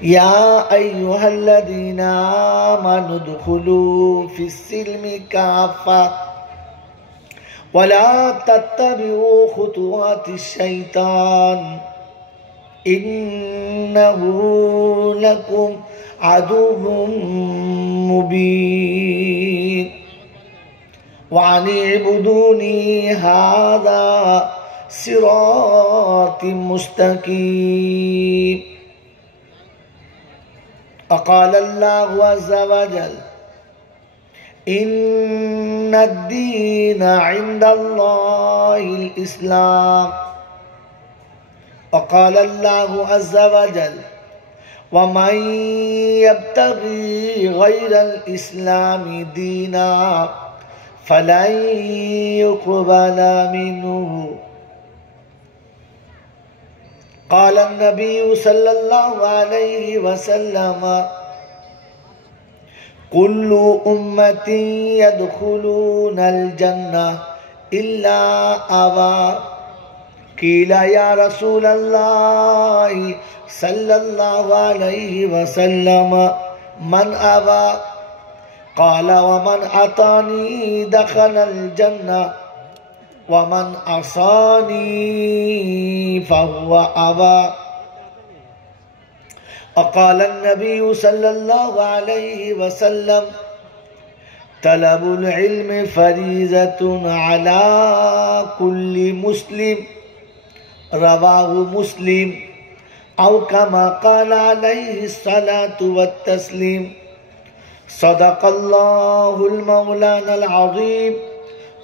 يا أيها الذين آمنوا ادخلوا في السلم كافة ولا تتبعوا خطوات الشيطان إنه لكم عدو مبين وأن اعبدوني هذا صراط مستقيم. وقال الله عز وجل إن الدين عند الله الإسلام. وقال الله عز وجل ومن يبتغي غير الإسلام دينا فلن يقبل منه. قال النبي صلى الله عليه وسلم كل أمتي يدخلون الجنة إلا أبا. قيل يا رسول الله صلى الله عليه وسلم من أبى؟ قال ومن أطاني دخل الجنة ومن عصاني فهو أبى. وقال النبي صلى الله عليه وسلم طلب العلم فريضة على كل مسلم رواه مسلم أو كما قال عليه الصلاة والتسليم. صدق الله المولانا العظيم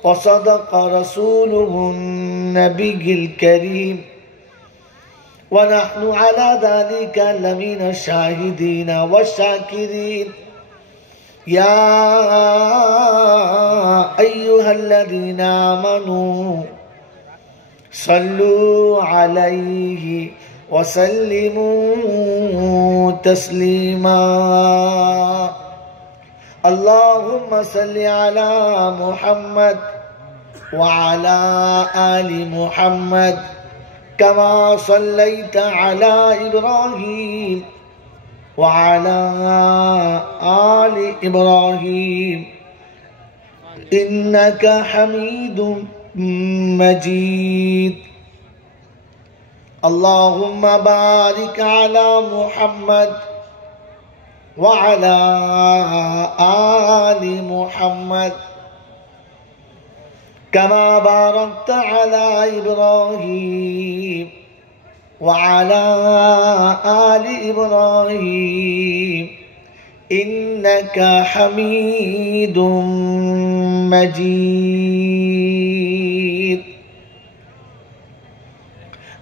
وصدق رسوله النبي الكريم ونحن على ذلك لمن الشاهدين والشاكرين. يا أيها الذين آمنوا صلوا عليه وسلموا تسليما. اللهم صل على محمد وعلى آل محمد كما صليت على إبراهيم وعلى آل إبراهيم إنك حميد مجيد. اللهم بارك على محمد وعلى آل محمد كما باركت على إبراهيم وعلى آل إبراهيم إنك حميد مجيد.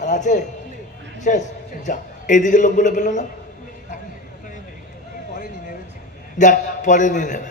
আর আছে শেষ যা এইদিকে লোকগুলো পেল না যাক পরে নিয়ে নেবে।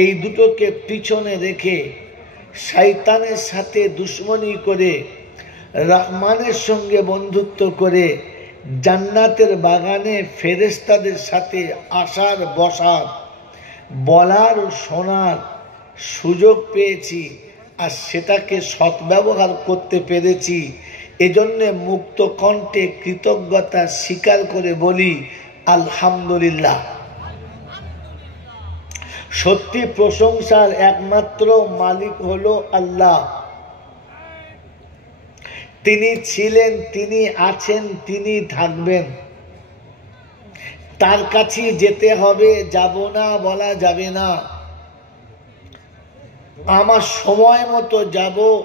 এই দুটোকে পিছনে রেখে শয়তানের সাথে দুশ্মনী করে রহমানের সঙ্গে বন্ধুত্ব করে জান্নাতের বাগানে ফেরেশতাদের সাথে আসার বসার বলার ও শোনার সুযোগ পেয়েছি, আর সেটাকে সদ্ব্যবহার করতে পেরেছি। এজন্যে মুক্ত কণ্ঠে কৃতজ্ঞতা স্বীকার করে বলি আলহামদুলিল্লাহ। সত্যি প্রশংসার একমাত্র মালিক হলো আল্লাহ। তিনি ছিলেন, তিনি আছেন, তিনি থাকবেন। তার কাছে যেতে হবে, যাব না বলা যাবে না। আমার সময় মতো যাব,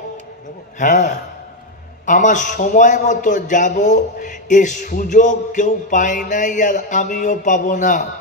হ্যাঁ আমার সময় মতো যাব, এ সুযোগ কেউ পায় নাই আর আমিও পাবো না।